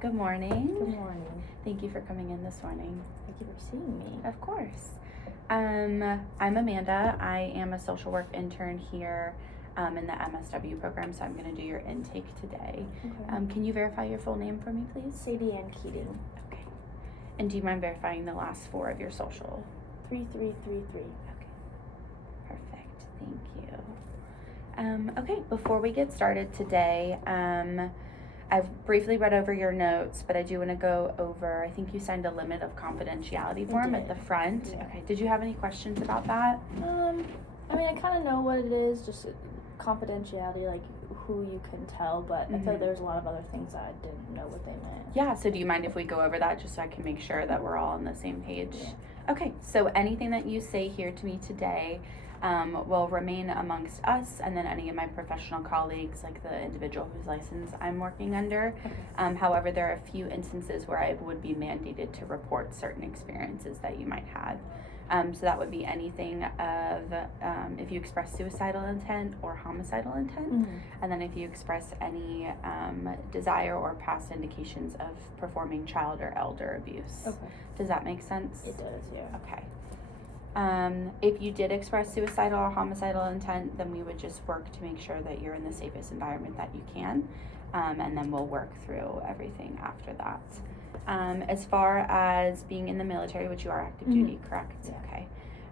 Good morning. Good morning. Thank you for coming in this morning. Thank you for seeing me. Of course. I'm Amanda. I am a social work intern here in the MSW program, so I'm going to do your intake today. Okay. Can you verify your full name for me, please? Sadie Ann Keating. Okay. And do you mind verifying the last four of your social? 3333. Okay. Perfect. Thank you. Okay, before we get started today, I've briefly read over your notes, but I do want to go over, I think you signed a limit of confidentiality form at the front. Yeah. Okay, did you have any questions about that? I mean, I kind of know what it is, just confidentiality, like who you can tell, but I feel like there's a lot of other things that I didn't know what they meant. Yeah, so do you mind if we go over that just so I can make sure that we're all on the same page? Yeah. Okay, so anything that you say here to me today will remain amongst us and then any of my professional colleagues, like the individual whose license I'm working under. Okay. However, there are a few instances where I would be mandated to report certain experiences that you might have. So that would be anything of if you express suicidal intent or homicidal intent, and then if you express any desire or past indications of performing child or elder abuse. Okay. Does that make sense? It does, yeah. Okay. If you did express suicidal or homicidal intent, then we would just work to make sure that you're in the safest environment that you can, and then we'll work through everything after that. As far as being in the military, which you are active duty, correct? Yeah. Okay.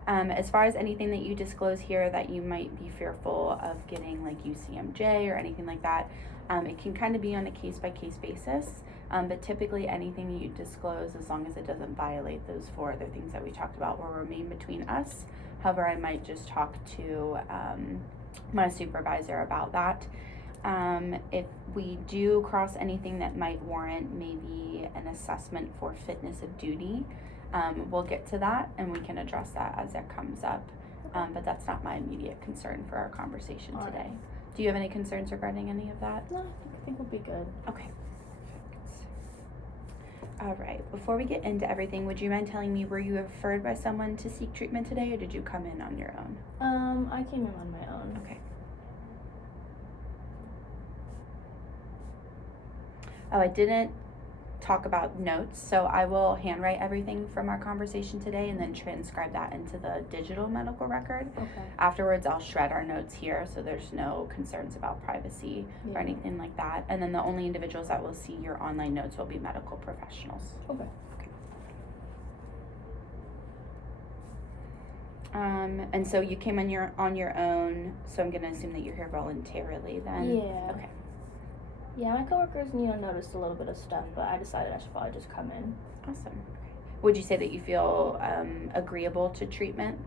As far as anything that you disclose here that you might be fearful of getting, like UCMJ or anything like that, it can kind of be on a case-by-case basis, but typically anything that you disclose, as long as it doesn't violate those four other things that we talked about, will remain between us. However, I might just talk to my supervisor about that. If we do cross anything that might warrant maybe an assessment for fitness of duty, we'll get to that and we can address that as it comes up. But that's not my immediate concern for our conversation All today. right. Do you have any concerns regarding any of that? No, I think we'll be good. Okay. All right. Before we get into everything, would you mind telling me, were you referred by someone to seek treatment today, or did you come in on your own? I came in on my own. Okay. Oh, I didn't talk about notes, so I will handwrite everything from our conversation today and then transcribe that into the digital medical record. Okay. Afterwards, I'll shred our notes here so there's no concerns about privacy or anything like that. And then the only individuals that will see your online notes will be medical professionals. Okay. And so you came on your own, so I'm gonna assume that you're here voluntarily then? Yeah. Okay. Yeah, my coworkers, noticed a little bit of stuff, but I decided I should probably just come in. Awesome. Would you say that you feel agreeable to treatment?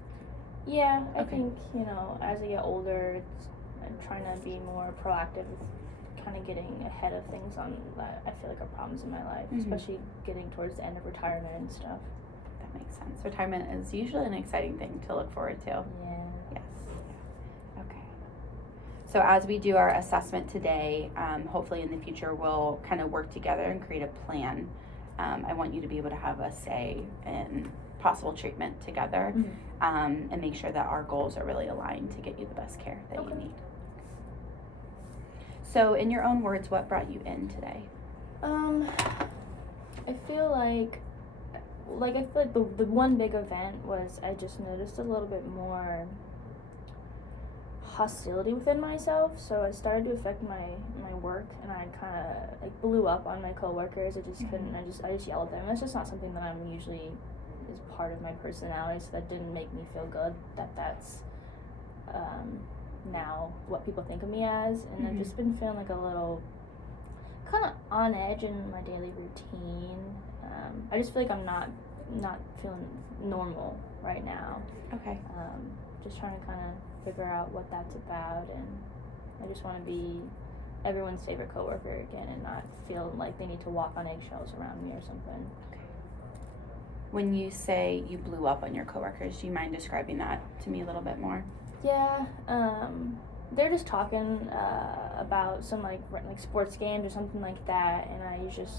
Yeah, I Okay. think, as I get older, I'm trying to be more proactive with kind of getting ahead of things that I feel like are problems in my life, especially getting towards the end of retirement and stuff. That makes sense. Retirement is usually an exciting thing to look forward to. Yeah. Yes. Okay. So as we do our assessment today, hopefully in the future we'll kind of work together and create a plan. I want you to be able to have a say in possible treatment together, and make sure that our goals are really aligned to get you the best care that you need. So in your own words, what brought you in today? I feel like the one big event was I just noticed a little bit more hostility within myself, so it started to affect my work, and I kind of blew up on my coworkers. I just couldn't. I just yelled at them. That's just not something that I'm usually is part of my personality, so that didn't make me feel good. That's now what people think of me as, and I've just been feeling like a little kind of on edge in my daily routine. I just feel like I'm not feeling normal right now. Okay. Just trying to kind of figure out what that's about, and I just want to be everyone's favorite coworker again and not feel like they need to walk on eggshells around me or something. Okay. When you say you blew up on your coworkers, do you mind describing that to me a little bit more? Yeah, they're just talking about some like sports games or something like that, and I just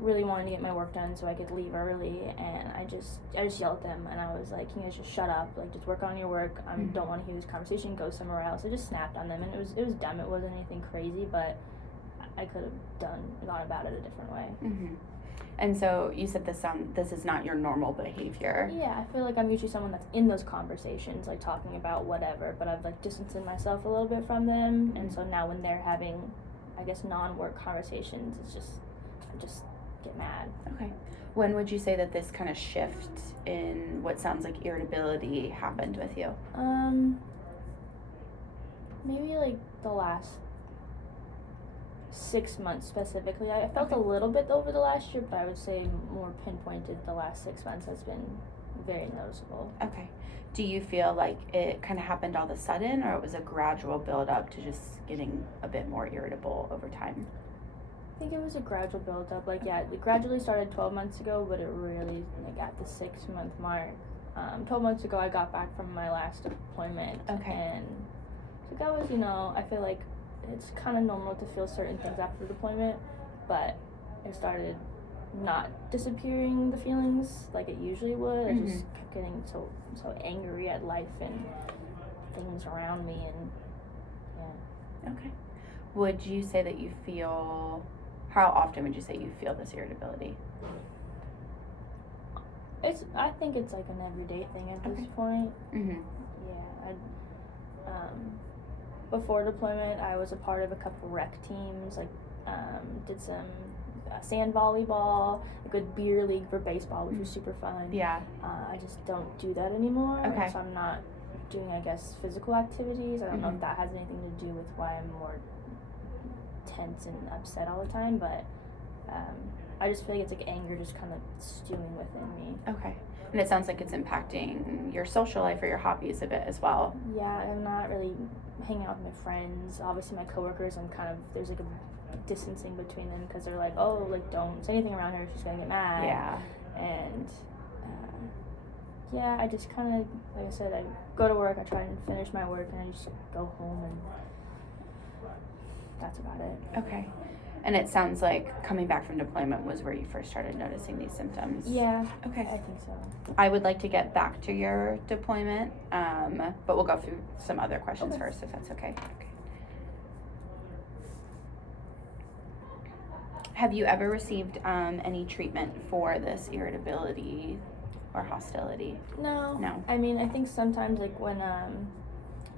really wanted to get my work done so I could leave early, and I just yelled at them, and I was like, you guys just shut up, like just work on your work. I don't want to hear this conversation, go somewhere else. I just snapped on them, and it was dumb. It wasn't anything crazy, but I could have gone about it a different way. Mm-hmm. And so you said this is not your normal behavior. Yeah, I feel like I'm usually someone that's in those conversations, like talking about whatever, but I've like distanced myself a little bit from them, and so now when they're having, I guess, non-work conversations, I just get mad. Okay. When would you say that this kind of shift in what sounds like irritability happened with you? Maybe like the last 6 months specifically. I felt a little bit over the last year, but I would say more pinpointed the last 6 months has been very noticeable. Okay. Do you feel like it kind of happened all of a sudden, or it was a gradual build up to just getting a bit more irritable over time? I think it was a gradual build up. Like, yeah, it gradually started 12 months ago, but it really, like, at the 6 month mark. 12 months ago, I got back from my last deployment. Okay. And so that was, I feel like it's kind of normal to feel certain things after deployment, but it started not disappearing, the feelings, like it usually would. I just kept getting so angry at life and things around me, and yeah. Okay. Would you say that you feel, how often would you say you feel this irritability? I think it's like an everyday thing at this point. Mm-hmm. Yeah. Before deployment, I was a part of a couple rec teams, like did some sand volleyball, a good beer league for baseball, which was super fun. Yeah. I just don't do that anymore. Okay. So I'm not doing, I guess, physical activities. I don't know if that has anything to do with why I'm more tense and upset all the time, but I just feel like it's like anger just kind of stewing within me. Okay. And it sounds like it's impacting your social life or your hobbies a bit as well. Yeah, I'm not really hanging out with my friends. Obviously, my coworkers, there's like a distancing between them because they're like, oh, like, don't say anything around her, she's gonna get mad. Yeah. And yeah, I just kind of, like I said, I go to work, I try and finish my work, and I just go home, and that's about it. Okay. And it sounds like coming back from deployment was where you first started noticing these symptoms. Yeah. Okay. I think so. I would like to get back to your deployment, but we'll go through some other questions first, if that's okay. Okay. Have you ever received any treatment for this irritability or hostility? No. No. I mean, I think sometimes, like, when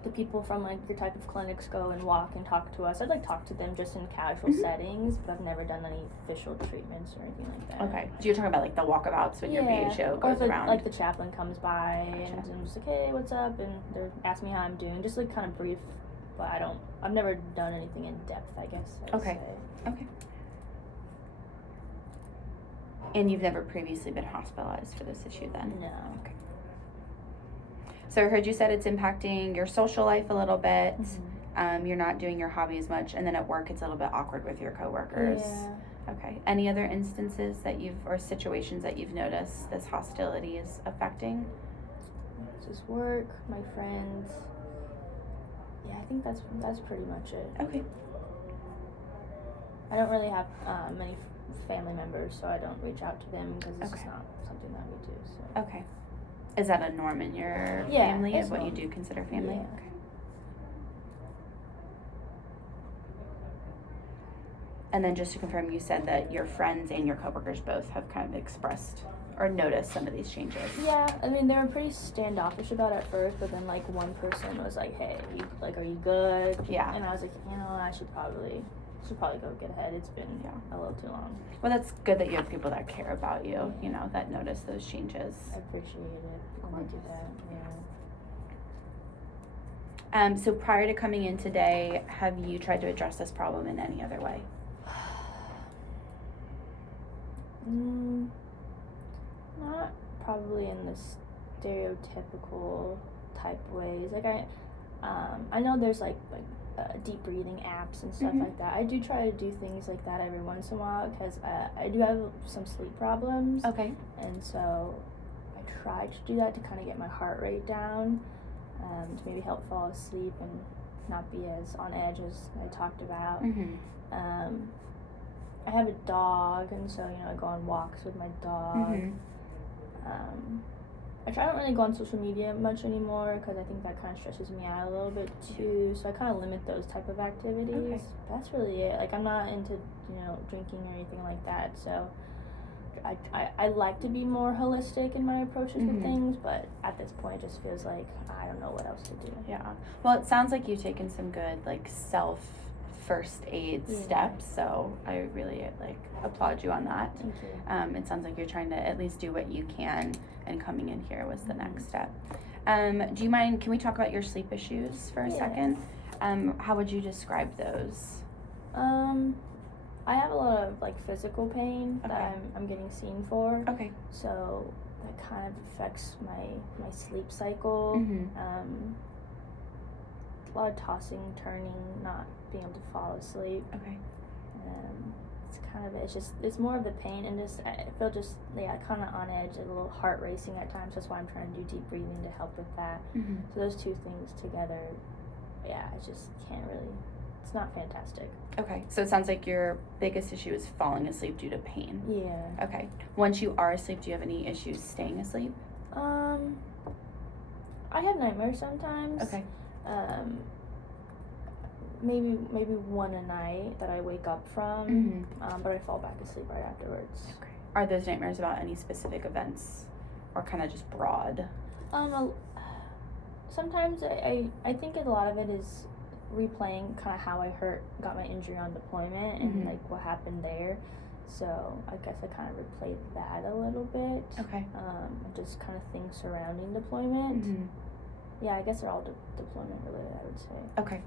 the people from, like, your type of clinics go and walk and talk to us, I'd, like, talk to them just in casual settings, but I've never done any official treatments or anything like that. Okay. So you're talking about, like, the walkabouts when your BHO goes or if, around? like, the chaplain comes by Gotcha. and I'm just like, hey, what's up? And they're asking me how I'm doing, just, like, kind of brief, but I've never done anything in depth, I guess I would say. Okay. And you've never previously been hospitalized for this issue then? No. Okay. So I heard you said it's impacting your social life a little bit. You're not doing your hobby as much, and then at work it's a little bit awkward with your coworkers. Yeah. Okay. Any other instances or situations that you've noticed this hostility is affecting? Just work, my friends. Yeah, I think that's pretty much it. Okay. I don't really have many family members, so I don't reach out to them because it's just not something that we do. So. Okay. Is that a norm in your Yeah, family it's of what you normal. do consider family? Yeah. Okay. And then just to confirm, you said that your friends and your coworkers both have kind of expressed or noticed some of these changes. Yeah, I mean, they were pretty standoffish about it at first, but then, like, one person was like, hey, are you good? Yeah. And I was like, I should probably go get ahead. It's been a little too long. Well, that's good that you have people that care about you, that notice those changes. I appreciate it when they do that, yeah. So prior to coming in today, have you tried to address this problem in any other way? Not probably in the stereotypical type ways. Like I know there's like deep breathing apps and stuff like that. I do try to do things like that every once in a while because I do have some sleep problems. Okay. And so I try to do that to kind of get my heart rate down, to maybe help fall asleep and not be as on edge as I talked about. I have a dog, and so I go on walks with my dog. I try not really go on social media much anymore because I think that kind of stresses me out a little bit too. So I kind of limit those type of activities. Okay. That's really it. Like I'm not into drinking or anything like that. So I like to be more holistic in my approaches with things, but at this point it just feels like I don't know what else to do. Yeah. Well, it sounds like you've taken some good like self first aid steps, so I really like applaud you on that. Thank you. It sounds like you're trying to at least do what you can, and coming in here was the next step. Do you mind, can we talk about your sleep issues for a second? How would you describe those? I have a lot of like physical pain that I'm getting seen for. Okay. So that kind of affects my sleep cycle. A lot of tossing, turning, not being able to fall asleep. Okay. It's more of the pain and just I feel kind of on edge, a little heart racing at times. That's why I'm trying to do deep breathing to help with that. So those two things together, I just can't really. It's not fantastic. Okay, so it sounds like your biggest issue is falling asleep due to pain. Yeah. Okay. Once you are asleep, do you have any issues staying asleep? I have nightmares sometimes. Okay. Maybe one a night that I wake up from, but I fall back asleep right afterwards. Okay. Are those nightmares about any specific events, or kind of just broad? Sometimes I think a lot of it is replaying kind of how I got my injury on deployment and like what happened there. So I guess I kind of replayed that a little bit. Okay. Just kind of things surrounding deployment. Yeah, I guess they're all deployment related, I would say. Okay.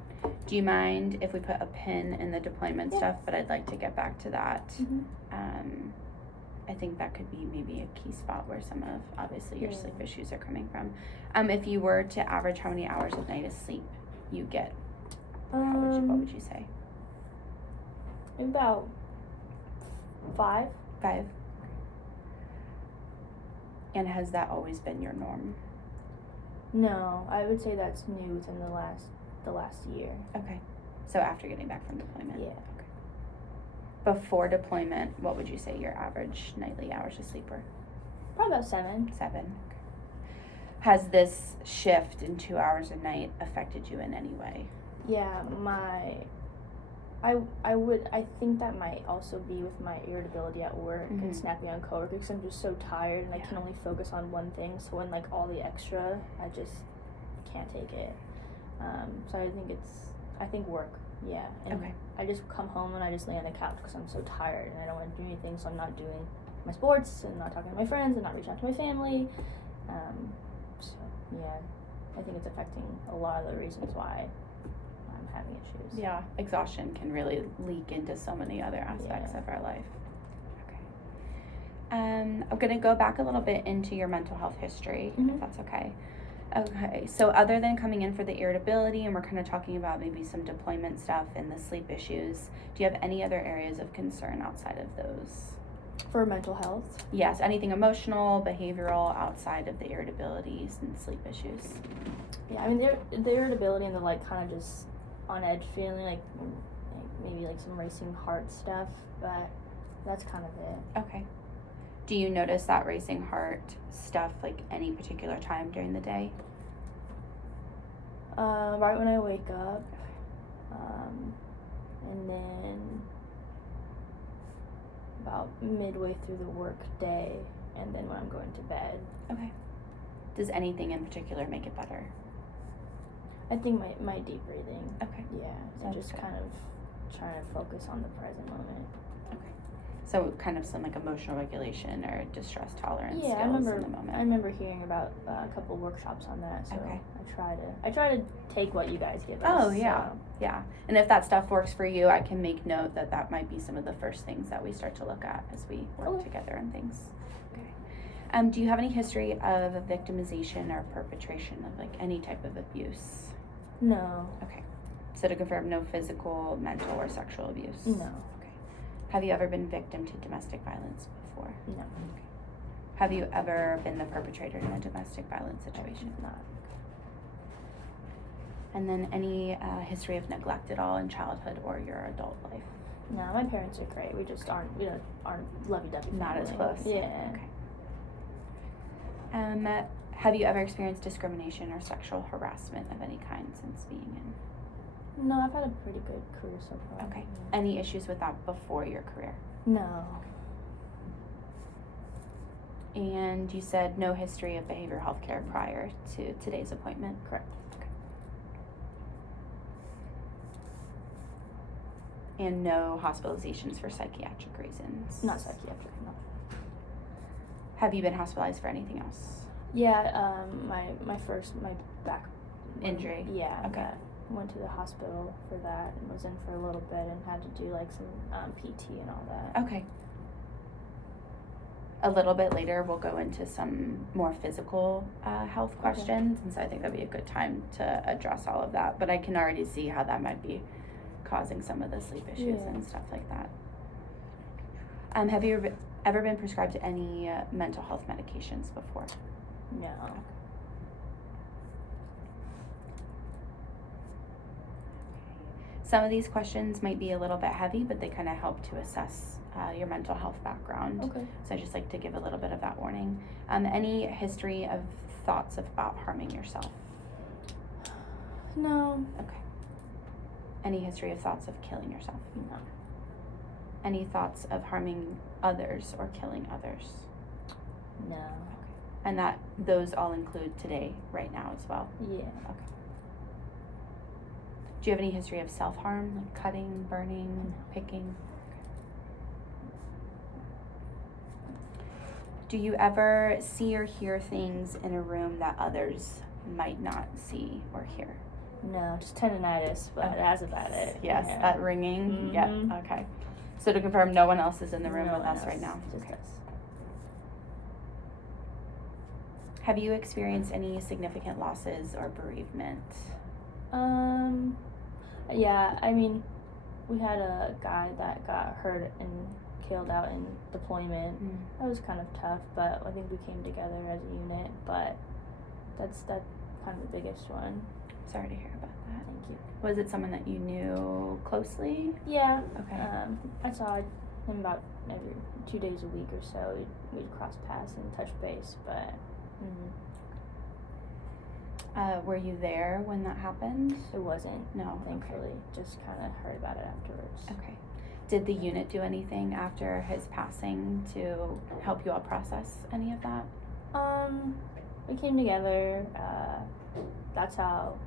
Do you mind if we put a pin in the deployment stuff? But I'd like to get back to that. I think that could be maybe a key spot where some of, obviously, your sleep issues are coming from. If you were to average how many hours of night of sleep you get, what would you say? About 5. 5? And has that always been your norm? No, I would say that's new within the last year. Okay. So after getting back from deployment? Yeah. Okay. Before deployment, what would you say your average nightly hours of sleep were? Probably about 7. 7. Okay. Has this shift in 2 hours a night affected you in any way? Yeah, I think that might also be with my irritability at work and snapping on coworkers because I'm just so tired and I can only focus on one thing. So when like all the extra, I just can't take it. So I think work. Yeah. And I just come home and I just lay on the couch because I'm so tired and I don't want to do anything. So I'm not doing my sports and not talking to my friends and not reaching out to my family. So yeah, I think it's affecting a lot of the reasons why I'm having issues. Yeah, exhaustion can really leak into so many other aspects of our life. Okay. I'm going to go back a little bit into your mental health history, if that's okay. Okay, so other than coming in for the irritability, and we're kind of talking about maybe some deployment stuff and the sleep issues, do you have any other areas of concern outside of those? For mental health? Yes, anything emotional, behavioral, outside of the irritabilities and sleep issues? Yeah, I mean, the irritability and the like kind of just on edge feeling, like maybe like some racing heart stuff, but that's kind of it. Okay. Do you notice that racing heart stuff like any particular time during the day? Right when I wake up, and then about midway through the work day, and then when I'm going to bed. Okay. Does anything in particular make it better? I think my deep breathing. Okay. Yeah, so just kind of trying to focus on the present moment. Okay. So kind of some like emotional regulation or distress tolerance skills in the moment. I remember hearing about a couple workshops on that. So I try to take what you guys give us. Oh yeah, yeah. And if that stuff works for you, I can make note that might be some of the first things that we start to look at as we work together and things. Okay. Do you have any history of victimization or perpetration of like any type of abuse? No. Okay. So to confirm, no physical, mental, or sexual abuse? No. Okay. Have you ever been victim to domestic violence before? No. Okay. Have you ever been the perpetrator in a domestic violence situation? Not. And then any history of neglect at all in childhood or your adult life? No, my parents are great. We just aren't lovey-dovey. Not as close. Yeah. Okay. Have you ever experienced discrimination or sexual harassment of any kind since being in? No, I've had a pretty good career so far. Okay. Any issues with that before your career? No. And you said no history of behavioral health care prior to today's appointment? Correct. Okay. And no hospitalizations for psychiatric reasons? Not psychiatric, no. Have you been hospitalized for anything else? Yeah, my back Injury? Yeah. Okay. That went to the hospital for that and was in for a little bit and had to do like some PT and all that. Okay. A little bit later, we'll go into some more physical health questions, and so I think that'd be a good time to address all of that. But I can already see how that might be causing some of the sleep issues and stuff like that. Have you ever been prescribed any mental health medications before? No. Some of these questions might be a little bit heavy, but they kind of help to assess your mental health background. Okay. So I just like to give a little bit of that warning. Any history of thoughts about harming yourself? No. Okay. Any history of thoughts of killing yourself? No. Any thoughts of harming others or killing others? No. Okay. And those all include today, right now as well? Yeah. Okay. Do you have any history of self-harm, like cutting, burning, picking? Do you ever see or hear things in a room that others might not see or hear? No, just tendonitis, but that's about it. Yes, Yeah. that ringing? Mhm. Yeah, okay. So to confirm, no one else is in the room No with one us else, right now? just Okay. us. Have you experienced any significant losses or bereavement? Yeah, I mean, we had a guy that got hurt and killed out in deployment. That was kind of tough, but I think we came together as a unit, but that's kind of the biggest one. Sorry to hear about that. Thank you. Was it someone that you knew closely? Yeah. Okay. I saw him about every 2 days a week or so. We'd cross paths and touch base, but Were you there when that happened? it wasn't. No. Thankfully, just kind of heard about it afterwards. Okay. Did the unit do anything after his passing to help you all process any of that? We came together. That's how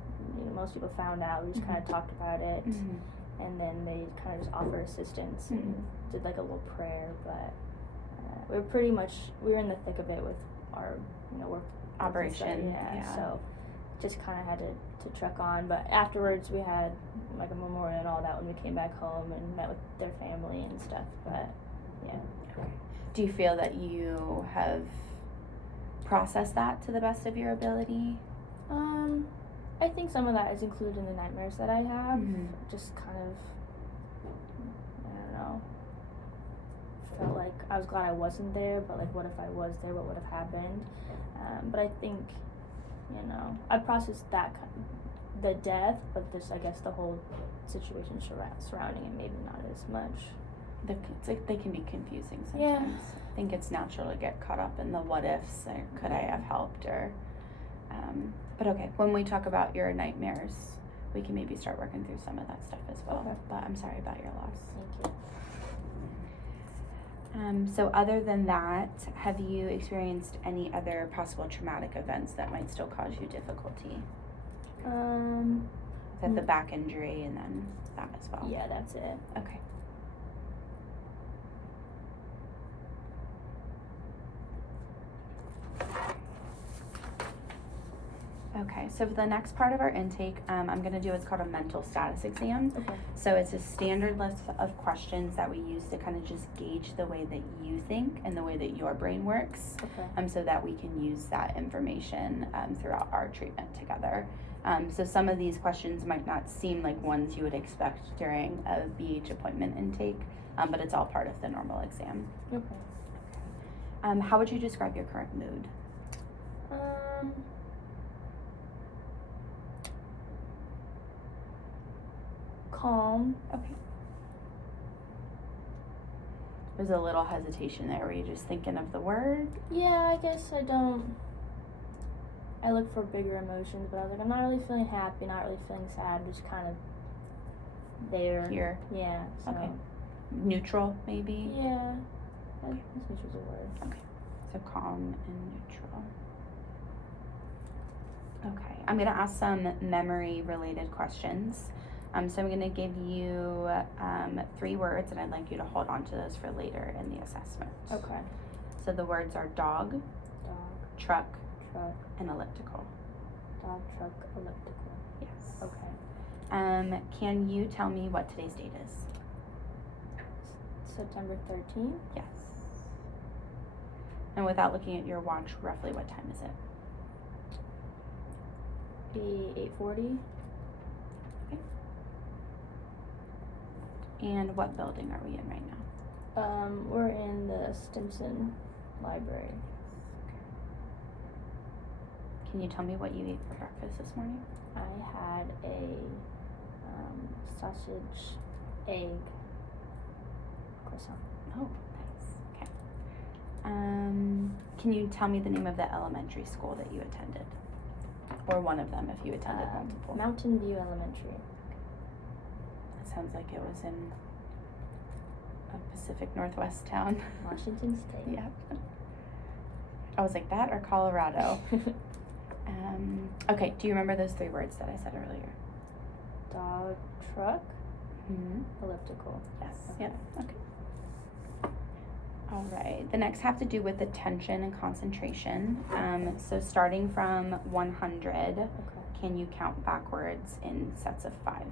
most people found out. We just kind of talked about it, and then they kind of just offered assistance and did like a little prayer. But we were in the thick of it with our work Operation. yeah. So just kind of had to truck on. But afterwards, we had like a memorial and all that when we came back home and met with their family and stuff. But yeah. Okay. Do you feel that you have processed that to the best of your ability? I think some of that is included in the nightmares that I have. Just kind of, I don't know, felt like I was glad I wasn't there, but like what if I was there, what would have happened? But I think, I processed the death, but just I guess the whole situation surrounding it maybe not as much. It's like they can be confusing sometimes. Yeah. I think it's natural to get caught up in the what ifs, or could I have helped, or but okay, when we talk about your nightmares, we can maybe start working through some of that stuff as well. Okay. But I'm sorry about your loss. Thank you. So other than that, have you experienced any other possible traumatic events that might still cause you difficulty? That the back injury and then that as well? Yeah, that's it. Okay. Okay, so for the next part of our intake, I'm going to do what's called a mental status exam. Okay. So it's a standard list of questions that we use to kind of just gauge the way that you think and the way that your brain works, Okay. so that we can use that information throughout our treatment together. So some of these questions might not seem like ones you would expect during a BH appointment intake, but it's all part of the normal exam. Okay. How would you describe your current mood? Calm. Okay. There's a little hesitation there. Were you just thinking of the word? Yeah, I guess I don't I look for bigger emotions, but I was like, I'm not really feeling happy, not really feeling sad, just kind of there. Here. Yeah. So. Okay. Neutral, maybe? Yeah. I think neutral's a word. Okay. So calm and neutral. Okay. I'm going to ask some memory-related questions. So I'm going to give you 3 words, and I'd like you to hold on to those for later in the assessment. Okay. So the words are dog, truck, and elliptical. Dog, truck, elliptical. Yes. Okay. Can you tell me what today's date is? September 13th. Yes. And without looking at your watch, roughly what time is it? 8:40. Okay. And what building are we in right now? We're in the Stimson Library. Can you tell me what you ate for breakfast this morning? I had a sausage, egg, croissant. Oh, nice. Okay. Can you tell me the name of the elementary school that you attended? Or one of them if you attended multiple. Mountain View Elementary. That sounds like it was in a Pacific Northwest town. Washington State. Yeah. I was like, that or Colorado? Okay, do you remember those 3 words that I said earlier? Dog, truck, Mm-hmm. elliptical. Yes. Okay. Yep. Okay. All right. The next have to do with attention and concentration. So starting from 100, Okay. can you count backwards in sets of 5?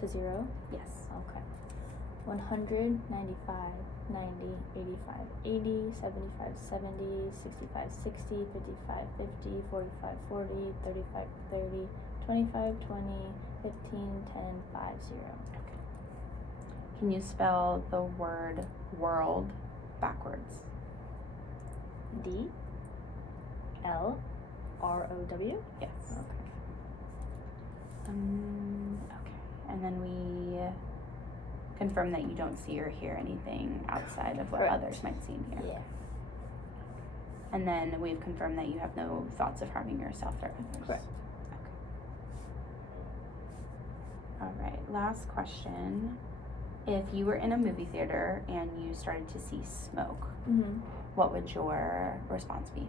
To 0? Yes. Okay. 100, 95, 90, 85, 80, 75, 70, 65, 60, 55, 50, 45, 40, 35, 30, 25, 20, 15, 10, 5, 0. Okay. Can you spell the word world backwards? D L R O W? Yes. Okay. Okay. And then we confirm that you don't see or hear anything outside of what Correct. others might see and hear. Yeah. And then we've confirmed that you have no thoughts of harming yourself or others. Correct. Okay. All right. Last question. If you were in a movie theater and you started to see smoke, Mm-hmm. what would your response be?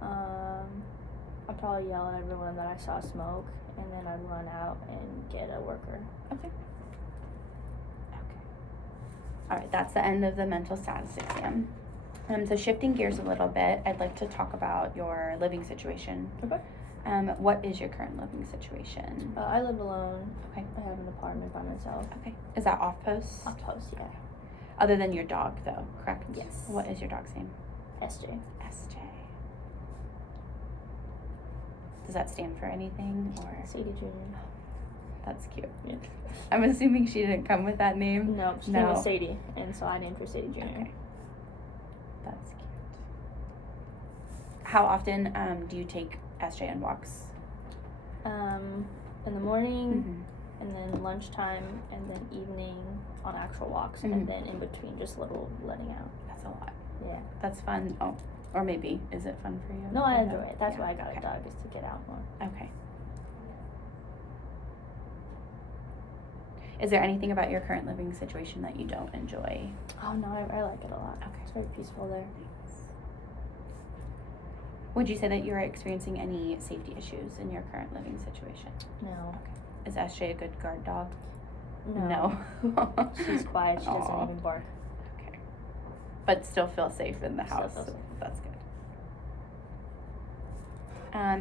I'd probably yell at everyone that I saw smoke, and then I'd run out and get a worker. Okay. All right, that's the end of the mental status exam. So shifting gears a little bit, I'd like to talk about your living situation. Okay. What is your current living situation? I live alone. Okay. I have an apartment by myself. Okay. Is that off post? Off post, yeah. Other than your dog, though, correct? Yes. What is your dog's name? SJ. SJ. Does that stand for anything, or? Sadie Jr. That's cute. Yeah. I'm assuming she didn't come with that name. No, his name was Sadie, and so I named her Sadie Jr. Okay. That's cute. How often do you take SJ on walks? In the morning, Mm-hmm. and then lunchtime, and then evening on actual walks, Mhm. and then in between just little letting out. That's a lot. Yeah. That's fun. Oh, or maybe, is it fun for you? No, I Or enjoy it. That's Yeah, why I got okay. a dog, is to get out more. Okay. Is there anything about your current living situation that you don't enjoy? Oh no, I like it a lot. Okay. It's very peaceful there. Would you say that you're experiencing any safety issues in your current living situation? No. Okay. Is SJ a good guard dog? No. No. She's quiet. She doesn't Aw. even bark. Okay. But still feel safe in the Still house. feel safe. That's good.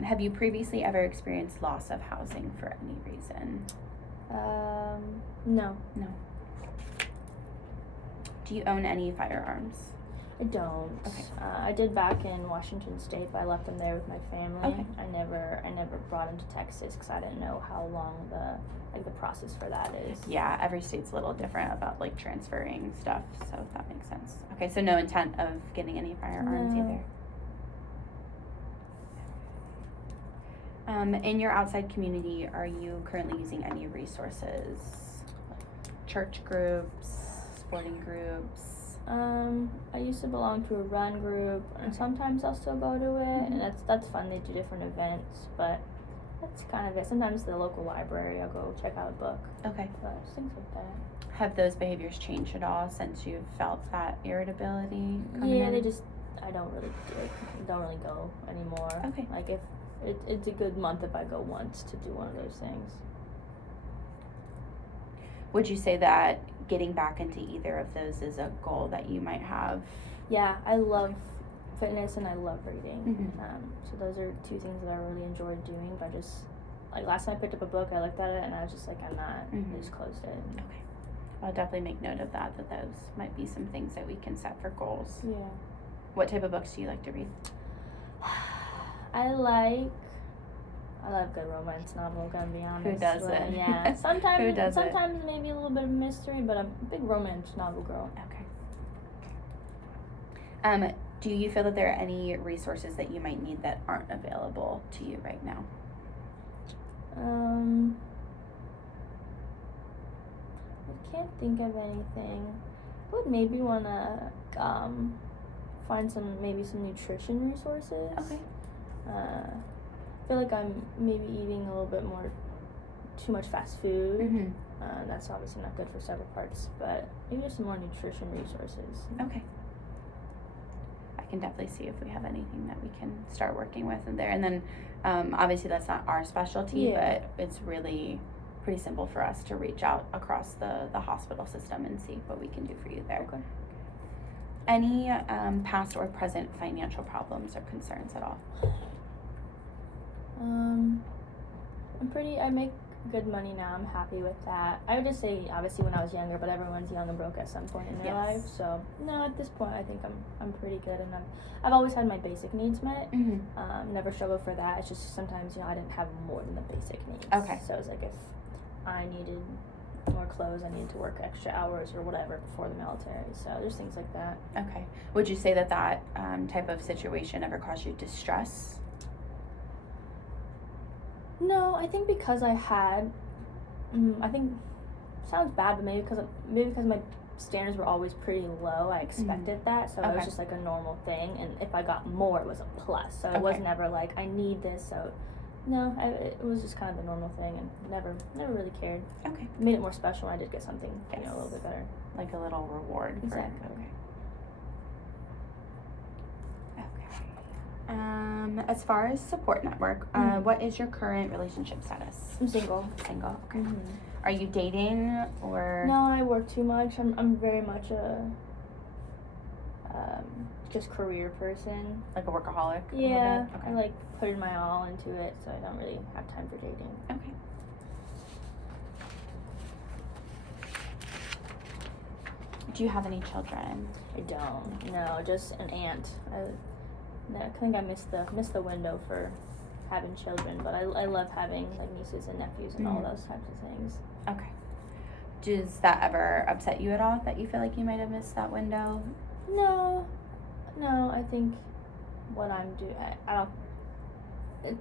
Have you previously ever experienced loss of housing for any reason? No. No. Do you own any firearms? I don't. Okay. I did back in Washington State, but I left them there with my family. Okay. I never brought them to Texas because I didn't know how long the process for that is. Yeah, every state's a little different about like transferring stuff, so that makes sense. Okay, so no intent of getting any firearms No. either. In your outside community, are you currently using any resources? Church groups, sporting groups? I used to belong to a run group, and sometimes I'll still go to it, and that's fun. They do different events, but that's kind of it. Sometimes the local library, I'll go check out a book. Okay. But things like that. Have those behaviors changed at all since you've felt that irritability coming Yeah, in? I don't really go anymore. Okay. Like if it's a good month if I go once to do one of those things. Would you say that getting back into either of those is a goal that you might have? Yeah, I love fitness and I love reading. Mhm. So those are two things that I really enjoyed doing. But just like last time I picked up a book, I looked at it and I was just like, I'm not. I just closed it. Okay. I'll definitely make note of that those might be some things that we can set for goals. Yeah. What type of books do you like to read? I love good romance novel, gonna be honest. Who doesn't? Yeah. Sometimes Who doesn't? sometimes maybe a little bit of mystery, but I'm a big romance novel girl. Okay. Do you feel that there are any resources that you might need that aren't available to you right now? I can't think of anything. I would maybe wanna find some nutrition resources. Okay. I feel like I'm maybe eating a little bit more too much fast food. That's obviously not good for several parts, but maybe just some more nutrition resources. Okay. I can definitely see if we have anything that we can start working with in there. And then obviously that's not our specialty, but it's really pretty simple for us to reach out across the hospital system and see what we can do for you there. Okay. Any past or present financial problems or concerns at all? I make good money now. I'm happy with that. I would just say, obviously, when I was younger, but everyone's young and broke at some point in their life. So, no, at this point, I think I'm pretty good, and I've always had my basic needs met. Never struggled for that. It's just sometimes, I didn't have more than the basic needs. Okay. So it's like if I needed more clothes, I needed to work extra hours or whatever before the military. So there's things like that. Okay. Would you say that type of situation ever caused you distress? No, I think because I had, I think, sounds bad, but maybe because my standards were always pretty low, I expected that, so it was just like a normal thing, and if I got more, it was a plus, so it was never like, I need this, so, no, it was just kind of a normal thing, and never really cared. Okay. It made it more special when I did get something, a little bit better. Like a little reward. Exactly. Okay. As far as support network, what is your current relationship status? I'm single. Single. Okay. Are you dating or? No, I work too much. I'm very much a just career person. Like a workaholic? Yeah. Okay. I like putting my all into it, so I don't really have time for dating. Okay. Do you have any children? I don't. No, just an aunt. I think I missed the window for having children, but I love having like nieces and nephews and all those types of things. Okay. Does that ever upset you at all that you feel like you might have missed that window? No, I think what I'm doing, I don't.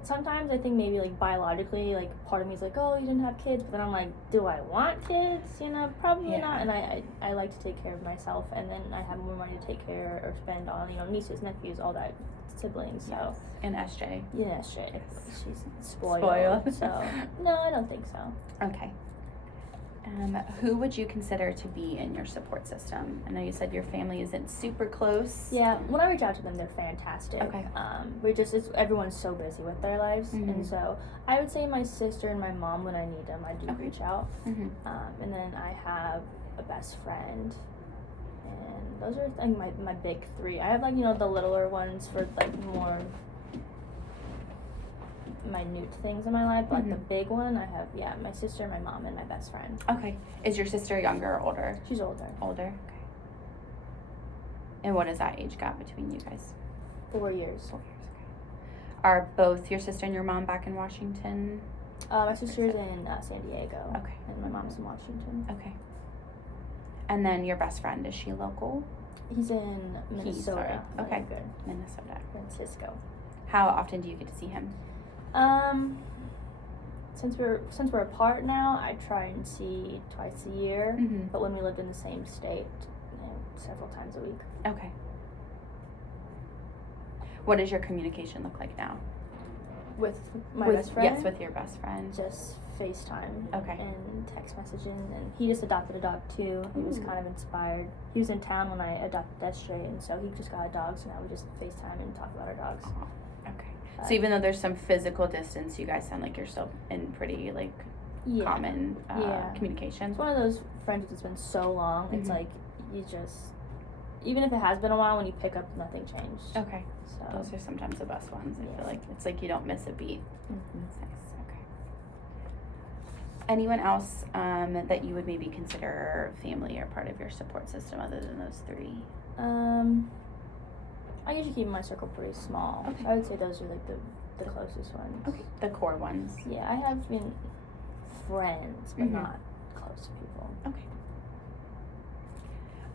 Sometimes I think maybe like biologically, like part of me is like, oh, you didn't have kids, but then I'm like, do I want kids? Probably not. And I like to take care of myself, and then I have more money to take care or spend on nieces, nephews, all that, siblings. So and SJ. Yeah, SJ. She's spoiled. So no, I don't think so. Okay. Who would you consider to be in your support system? I know you said your family isn't super close. Yeah, when I reach out to them, they're fantastic. Okay. Everyone's so busy with their lives, and so I would say my sister and my mom, when I need them, I do reach out. And then I have a best friend, and those are like my big three. I have like the littler ones for like more minute things in my life, but like the big one, I have my sister, my mom, and my best friend. Okay. Is your sister younger or older? She's older. Older. Okay. And what is that age gap between you guys? 4 years. 4 years. Okay. Are both your sister and your mom back in Washington? My sister's in San Diego. Okay. And my mom's in Washington. Okay. And then your best friend, is she local? He's in Minnesota. Okay. Good. Minnesota. Francisco. How often do you get to see him? Since we're apart now, I try and see twice a year. But when we lived in the same state, several times a week. Okay. What does your communication look like now? With my best friend? Yes, with your best friend. Just FaceTime. Okay. And text messaging. And he just adopted a dog too. He was kind of inspired. He was in town when I adopted Destre, and so he just got a dog, so now we just FaceTime and talk about our dogs. Okay. So even though there's some physical distance, you guys sound like you're still in pretty common communication. It's one of those friendships that's been so long. It's Mhm. like you just, even if it has been a while, when you pick up, nothing changed. Okay. So Those are sometimes the best ones. I Yeah. feel like it's like you don't miss a beat. Mhm. That's nice. Okay. Anyone else that you would maybe consider family or part of your support system other than those three? I usually keep my circle pretty small. Okay. I would say those are like the closest ones. Okay. The core ones. Yeah, I have been friends, but Mhm. not close people. Okay.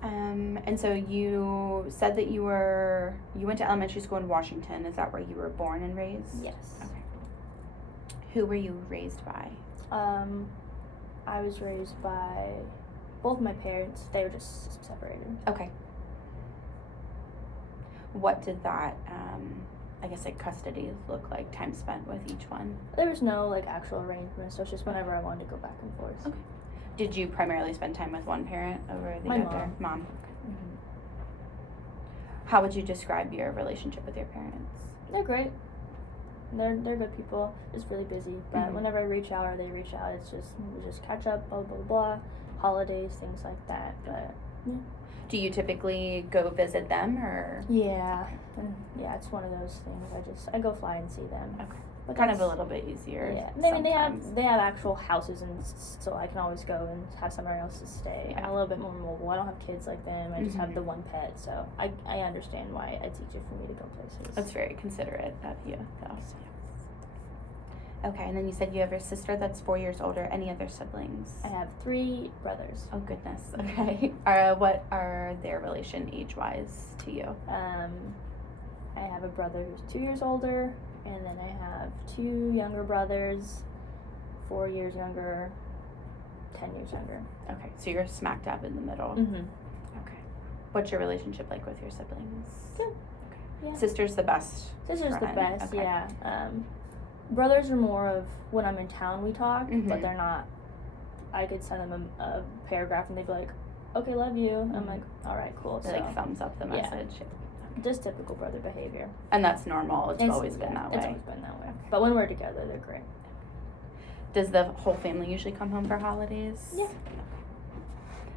And so you said that you went to elementary school in Washington. Is that where you were born and raised? Yes. Okay. Who were you raised by? I was raised by both my parents. They were just separated. Okay. What did that, I guess, custody look like, time spent with each one? There was no actual arrangement, so it's just whenever I wanted to go back and forth. Okay. Did you primarily spend time with one parent over the My other? mom. Mm-hmm. How would you describe your relationship with your parents? They're great. They're good people. Just really busy, but Mhm. whenever I reach out or they reach out, it's just we just catch up, blah blah blah, holidays, things like that. But Do you typically go visit them or? yeah, it's one of those things. I go fly and see them. Okay. But Kind of a that's- little bit easier. Yeah, I mean sometimes. they have actual houses, and so I can always go and have somewhere else to stay. Yeah. I'm a little bit more mobile. I don't have kids like them. I just have Mhm. the one pet, so I understand why it's easier for me to go places. That's very considerate of you, though. Okay, and then you said you have a sister that's 4 years older. Any other siblings? I have 3 brothers. Oh goodness. Okay. What are their relation age-wise to you? I have a brother who's 2 years older, and then I have 2 younger brothers, 4 years younger, 10 years younger. Okay, so you're smack dab in the middle. Mm-hmm. Okay. What's your relationship like with your siblings? Good. Okay. Yeah. Sister's the best. Sister's friend. the best, Okay. yeah. Brothers are more of when I'm in town we talk, Mhm. but they're not. I could send them a paragraph and they'd be like, "Okay, love you." I'm like, "All right, cool." They So thumbs up the yeah. message. just typical brother behavior. And that's normal. It's always been that way. It's always been that way. But when we're together, they're great. Does the whole family usually come home for holidays? Yeah.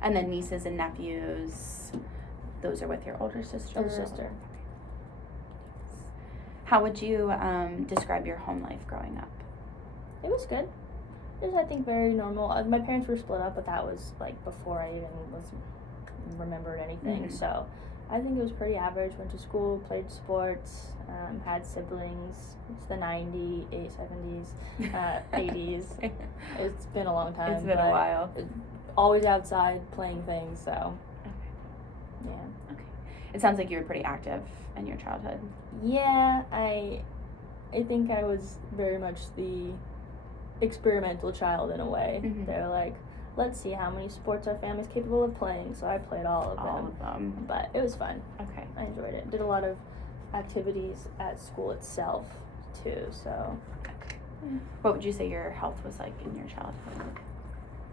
And then nieces and nephews, those are with your older sister? Older sister. How would you describe your home life growing up? It was good. It was, I think, very normal. My parents were split up, but that was before I even remembered anything. Mhm. So I think it was pretty average. Went to school, played sports, had siblings. It's the 90s, 70s, 80s. It's been a long time. It's been a while. Always outside playing things, so Okay. yeah. Okay. It sounds like you were pretty active in your childhood. Yeah, I think I was very much the experimental child in a way. Mhm. They're like, let's see how many sports our family's capable of playing. So I played all of All them. of them. But it was fun. Okay. I enjoyed it. Did a lot of activities at school itself too. So What would you say your health was like in your childhood?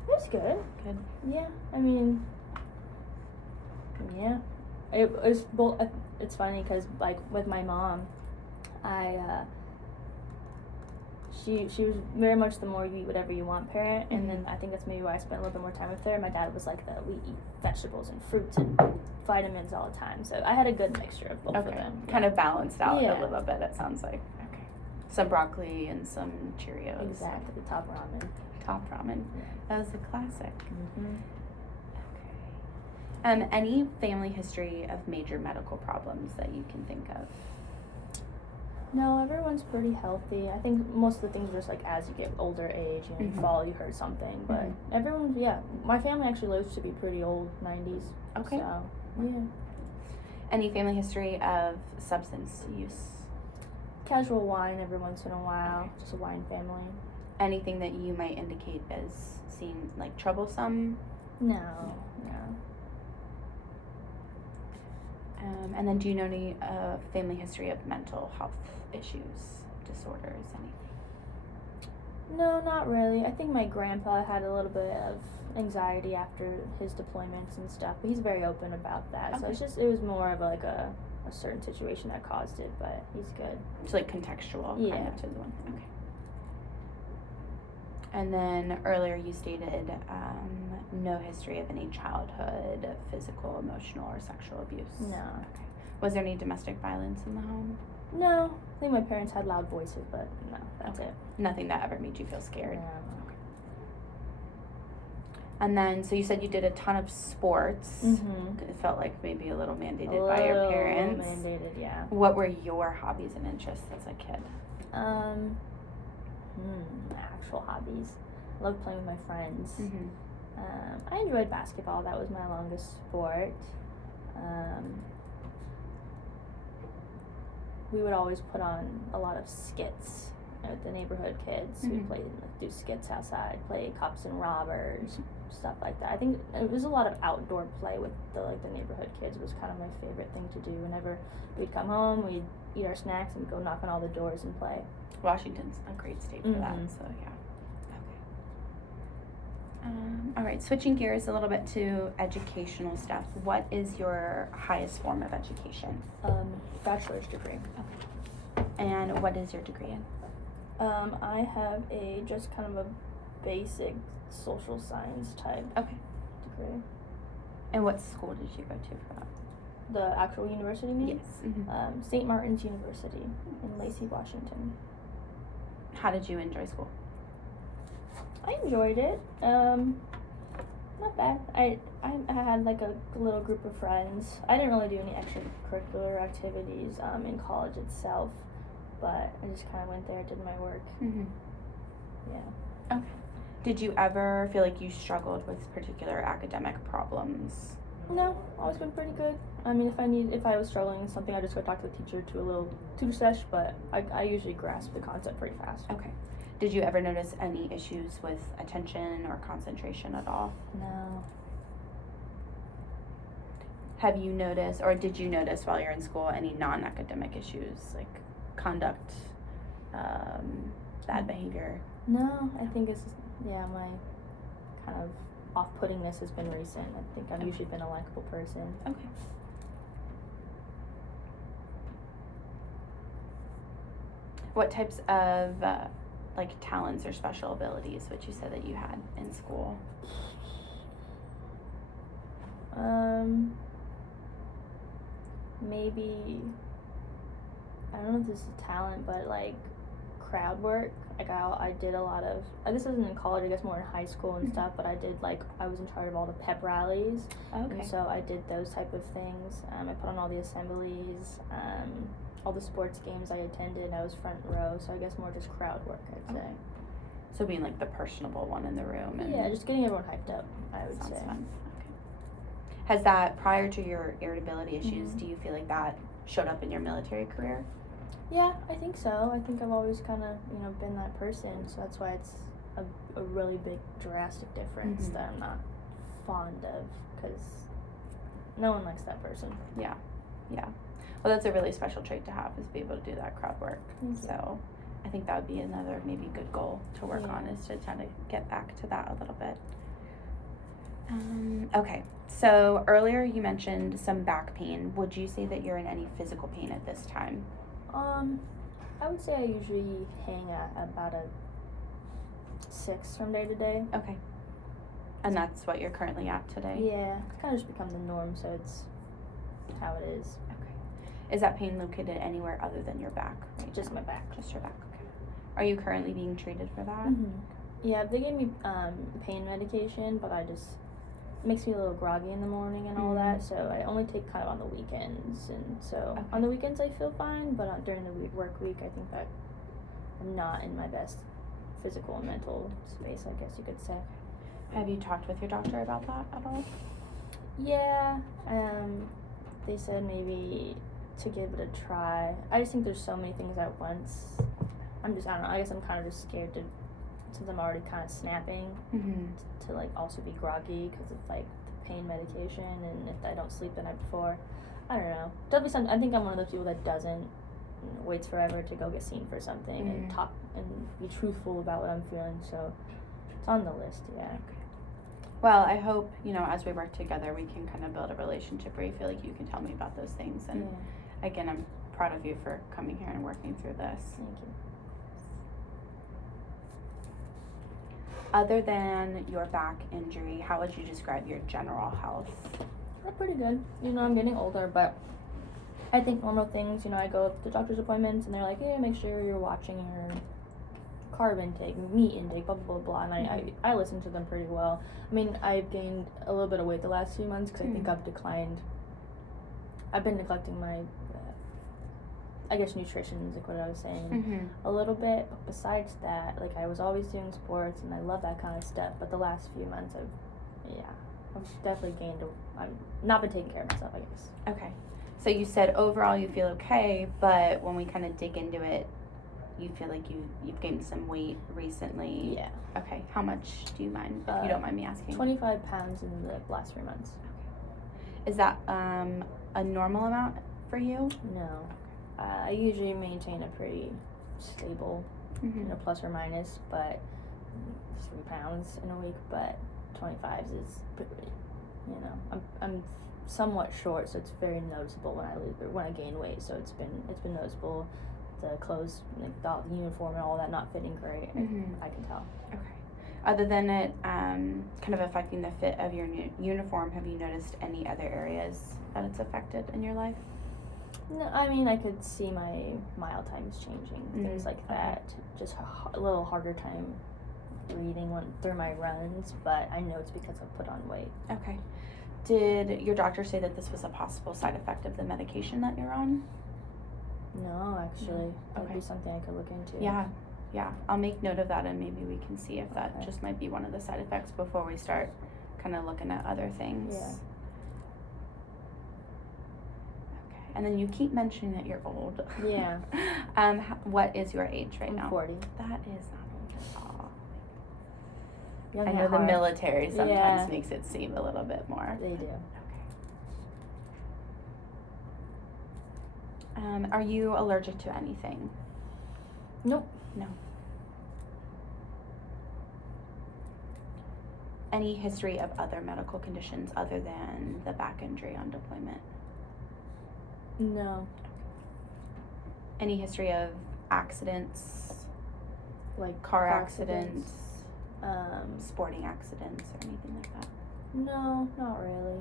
it was good. Good. Yeah, I mean, yeah, it was both. It's funny because with my mom, she was very much the more you eat whatever you want parent, and then I think that's maybe why I spent a little bit more time with her. My dad was like we eat vegetables and fruits and vitamins all the time, so I had a good mixture of both of them. Kind of balanced out Yeah. a little bit, it sounds like. Okay. Some broccoli and some Cheerios. Exactly, top ramen. Top ramen. Yeah. That was a classic. Mm-hmm. Okay. Any family history of major medical problems that you can think of? No, everyone's pretty healthy. I think most of the things are just as you get older age, you Mhm. fall, you hurt something. But everyone, my family actually lives to be pretty old, 90s. Okay. So, yeah. Any family history of substance use? Casual wine every once in a while. Just a wine family. Anything that you might indicate as seem troublesome? No. And then do you know any family history of mental health issues, disorders, anything? No, not really. I think my grandpa had a little bit of anxiety after his deployments and stuff, but he's very open about that. So Okay. it was more of like a certain situation that caused it, but he's good. It's like contextual kind Yeah. of to the one. Okay. And then earlier you stated no history of any childhood physical, emotional, or sexual abuse. No. Okay. Was there any domestic violence in the home? No. I think my parents had loud voices, but no, that's Okay. it. Nothing that ever made you feel scared? No. Okay. And then, so you said you did a ton of sports. Mm-hmm. It felt like maybe a little mandated by your parents. Mandated, yeah. What were your hobbies and interests as a kid? Actual hobbies. I loved playing with my friends. Mm-hmm. I enjoyed basketball. That was my longest sport. We would always put on a lot of skits with the neighborhood kids. Mhm. We'd do skits outside, play cops and robbers, stuff like that. I think it was a lot of outdoor play with the neighborhood kids was kind of my favorite thing to do. Whenever we'd come home, we'd eat our snacks and go knock on all the doors and play. Washington's a great state for that, so yeah. Okay. All right, switching gears a little bit to educational stuff. What is your highest form of education? Bachelor's degree. And what is your degree in? I have just kind of a basic social science type Okay. degree. And what school did you go to for that? The actual university name? Yes. Mm-hmm. St. Martin's University in Lacey, Washington. How did you enjoy school? I enjoyed it. Not bad. I had like a little group of friends. I didn't really do any extracurricular activities in college itself, but I just kind of went there, did my work. Mm-hmm. Yeah. Okay. Did you ever feel like you struggled with particular academic problems? No, always been pretty good. I mean, if I was struggling with something, I just go talk to the teacher, to a little tutor sesh, but I usually grasp the concept pretty fast. Okay. Did you ever notice any issues with attention or concentration at all? No. Have you noticed, or did you notice while you're in school, any non-academic issues like conduct, bad behavior? No, I think it's, my kind of off-puttingness has been recent. I think I've usually been a likable person. Okay. What types of talents or special abilities would you say that you had in school? Maybe, I don't know if this is a talent, but like crowd work. Like I did a lot of, this wasn't in college, I guess more in high school and stuff, but I was in charge of all the pep rallies. Okay. And so I did those type of things. I put on all the assemblies, all the sports games I attended, I was front row, so I guess more just crowd work, I'd say. So being like the personable one in the room. And Yeah, just getting everyone hyped up, I would sounds say. fun. Okay. Has that, prior to your irritability issues, do you feel like that showed up in your military career? Yeah, I think so. I think I've always kind of, been that person, so that's why it's a really big drastic difference that I'm not fond of, because no one likes that person. Yeah. Well, that's a really special trait to have, is be able to do that crowd work. Thank you. So I think that would be another maybe good goal to work Yeah. on, is to try to get back to that a little bit. Okay, so earlier you mentioned some back pain. Would you say that you're in any physical pain at this time? I would say I usually hang at about a 6 from day to day. Okay. And that's what you're currently at today? Yeah, it's kind of just become the norm, so it's how it is. Okay. Is that pain located anywhere other than your back? Right Just now? my back. Just your back, okay. Are you currently being treated for that? Yeah, they gave me pain medication, but it makes me a little groggy in the morning and all that, so I only take kind of on the weekends, and so on the weekends I feel fine, but during the work week I think that I'm not in my best physical and mental space, I guess you could say. Have you talked with your doctor about that at all? Yeah, they said maybe to give it a try. I just think there's so many things at once. I don't know, I guess I'm kind of just scared since I'm already kind of snapping, to also be groggy because of the pain medication, and if I don't sleep the night before. I don't know. Definitely some. I think I'm one of those people that doesn't waits forever to go get seen for something and talk and be truthful about what I'm feeling. So it's on the list. Yeah. Well, I hope, as we work together, we can kind of build a relationship where you feel like you can tell me about those things. And again, I'm proud of you for coming here and working through this. Thank you. Other than your back injury, how would you describe your general health? Pretty good. I'm getting older, but I think normal things, I go to doctor's appointments and they're like, hey, make sure you're watching your carb intake, meat intake, blah, blah, blah, blah. And I listen to them pretty well. I mean, I've gained a little bit of weight the last few months because I think I've been neglecting my, I guess nutrition is like what I was saying, a little bit. But besides that, like I was always doing sports and I love that kind of stuff. But the last few months I've definitely gained, I've not been taking care of myself, I guess. Okay. So you said overall you feel okay, but when we kind of dig into it, you feel like you've gained some weight recently. Yeah. Okay. How much do you mind, if you don't mind me asking? 25 pounds in the last 3 months. Okay. Is that a normal amount for you? No. I usually maintain a pretty stable, plus or minus, but 3 pounds in a week, but 25 is pretty, I'm somewhat short, so it's very noticeable when I gain weight. So it's been noticeable. The clothes, like the uniform and all that, not fitting great. I can tell. Okay. Other than it kind of affecting the fit of your uniform, have you noticed any other areas that it's affected in your life? No, I mean I could see my mile times changing, things like that. Just a little harder time breathing through my runs, but I know it's because I've put on weight. Okay. Did your doctor say that this was a possible side effect of the medication that you're on? No, actually. That'd be something I could look into. Yeah. I'll make note of that and maybe we can see if that just might be one of the side effects before we start kind of looking at other things. Yeah. Okay. And then you keep mentioning that you're old. Yeah. What is your age right now? I'm 40. That is not old at all. Young I know at the heart. military sometimes makes it seem a little bit more. They do. Are you allergic to anything? Nope. No. Any history of other medical conditions other than the back injury on deployment? No. Any history of accidents? Like car accidents? accidents? Sporting accidents or anything like that? No, not really.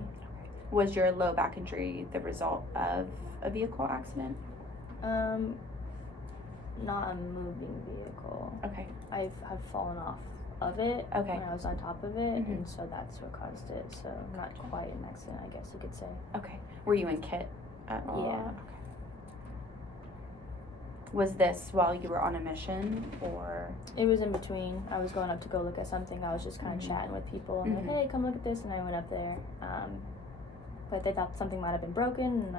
Was your low back injury the result of a vehicle accident? Not a moving vehicle. Okay. I've fallen off of it Okay. when I was on top of it, and so that's what caused it. So not quite an accident, I guess you could say. Okay. Were you in kit at all? Yeah. Okay. Was this while you were on a mission, or? It was in between. I was going up to go look at something. I was just kind of chatting with people and like, hey, come look at this, and I went up there. But they thought something might have been broken, and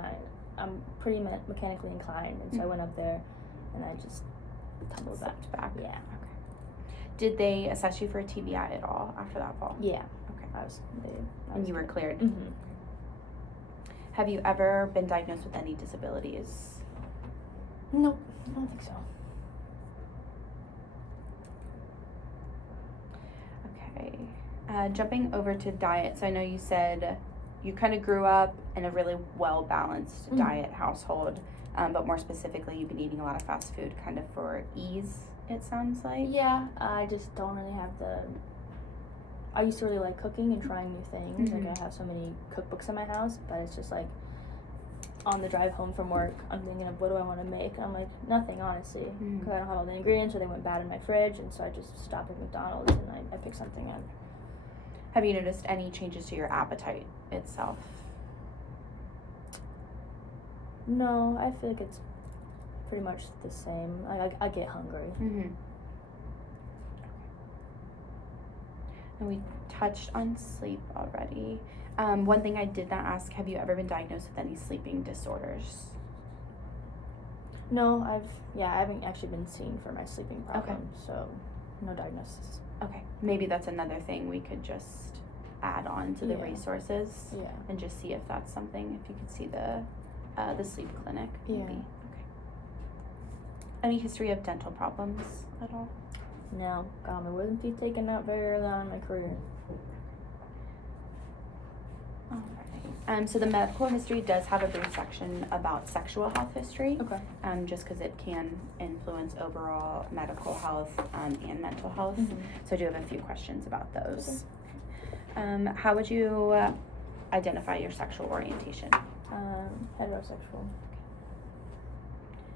I'm pretty mechanically inclined, and so I went up there, and I just tumbled back. Yeah. Okay. Did they assess you for a TBI at all after that fall? Yeah. Okay. And you were cleared? Mm-hmm. Have you ever been diagnosed with any disabilities? Nope. I don't think so. Okay. Jumping over to diet. So I know you said you kind of grew up in a really well-balanced diet household, but more specifically, you've been eating a lot of fast food kind of for ease, it sounds like. Yeah, I just don't really have I used to really like cooking and trying new things. Like I have so many cookbooks in my house, but it's just like on the drive home from work, I'm thinking of what do I want to make, and I'm like, nothing, honestly, because I don't have all the ingredients or they went bad in my fridge, and so I just stopped at McDonald's and I picked something up. Have you noticed any changes to your appetite itself? No, I feel like it's pretty much the same. I get hungry. And we touched on sleep already. One thing I did not ask, have you ever been diagnosed with any sleeping disorders? No, I haven't actually been seen for my sleeping problem, so no diagnosis. Okay, maybe that's another thing we could just add on to the resources and just see if that's something, if you could see the the sleep clinic. Yeah. Maybe. Okay. Any history of dental problems at all? No, got my wisdom teeth taken out very early on in my career. Alright. So the medical history does have a brief section about sexual health history. Okay. Just because it can influence overall medical health and mental health. Mhm. So I do have a few questions about those. How would you identify your sexual orientation? Heterosexual.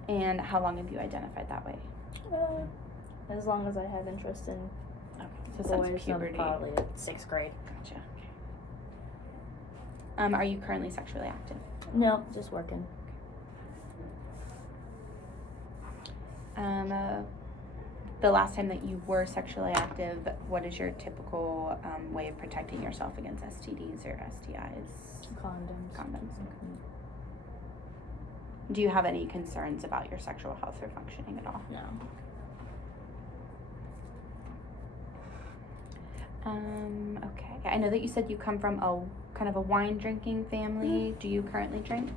And how long have you identified that way? As long as I have interest in Okay. So boys, since puberty. probably at 6th grade. Gotcha. Okay. Are you currently sexually active? No, just working. The last time that you were sexually active, what is your typical way of protecting yourself against STDs or STIs? Condoms. Do you have any concerns about your sexual health or functioning at all? No. Okay. I know that you said you come from a kind of a wine drinking family. Mm-hmm. Do you currently drink?